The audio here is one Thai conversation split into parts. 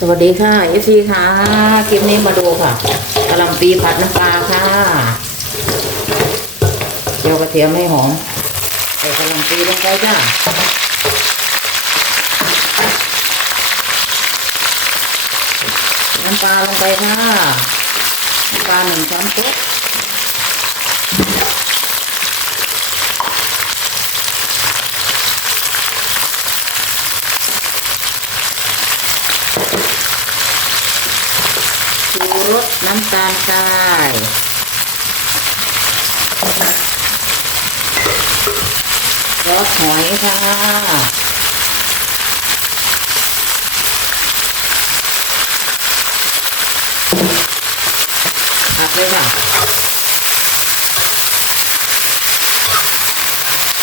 สวัสดีค่ะเอฟซีค่ะ คลิปนี้มาดูค่ะกะหล่ำปีผัดน้ำปลาค่ะเจียวกระเทียมให้หอมใส่กะหล่ำปีลงไปจ้าน้ำปลาลงไปค่ะน้ำปลาหนึ่งช้อนโต๊ะ ชูรสน้ำตาลทรายซอสหอยค่ะผัดเลยค่ะ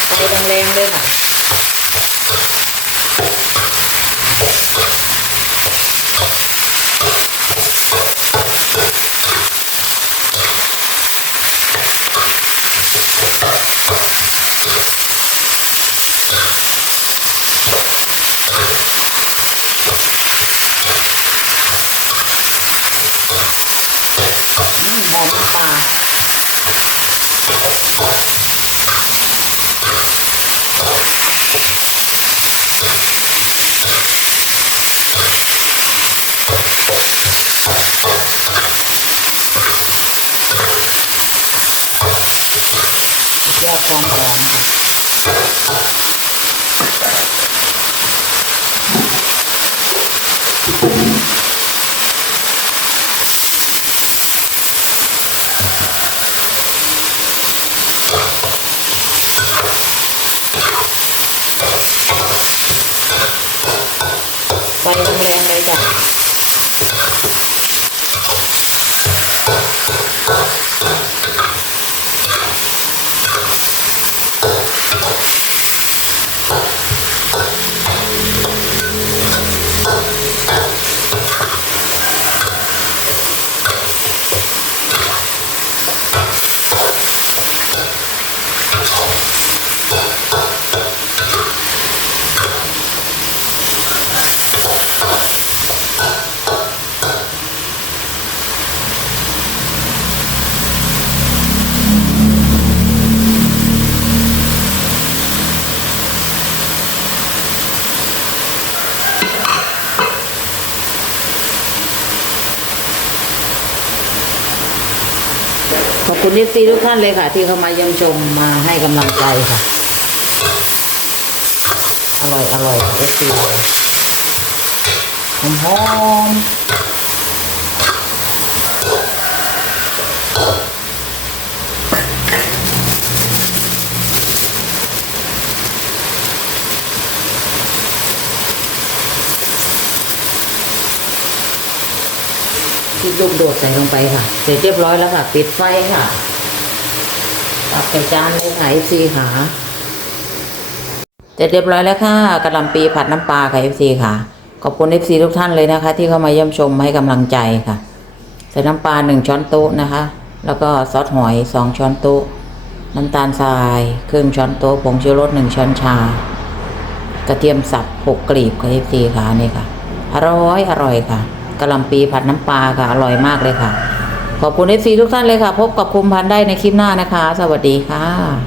ไฟแรงๆเลยค่ะ อืมหอมน้ำปลา ยอดความหอมค่ะไฟแรงๆเลยจ้ะ ขอบคุณเอฟซีทุกท่านเลยค่ะ ที่เข้ามาเยี่ยมชมมาให้กำลังใจค่ะ อร่อยอร่อยเอฟซีหอมหอม ที่ลูกโดดใส่ลงไปค่ะ เสร็จเรียบร้อยแล้วค่ะ ปิดไฟค่ะตักใส่จานเลยค่ะเอฟซีค่ะเสร็จเรียบร้อยแล้วค่ะกระลำปีผัดน้ำปลาค่ะเอฟซีค่ะ ขอบคุณเอฟซีทุกท่านเลยนะคะ ที่เข้ามาเยี่ยมชมให้กำลังใจค่ะ ใส่น้ำปลาหนึ่งช้อนโต๊ะนะคะ แล้วก็ซอสหอยสองช้อนโต๊ะ น้ำตาลทรายครึ่งช้อนโต๊ะผงชูรสหนึ่งช้อนชา กระเทียมสับหกกลีบค่ะเอฟซีค่ะนี่ค่ะ อร่อยอร่อยค่ะ กะหล่ำปีผัดน้ำปลาค่ะอร่อยมากเลยค่ะ ขอบคุณเอฟซีทุกท่านเลยค่ะ พบกับคุมพันธ์ได้ในคลิปหน้านะคะ สวัสดีค่ะ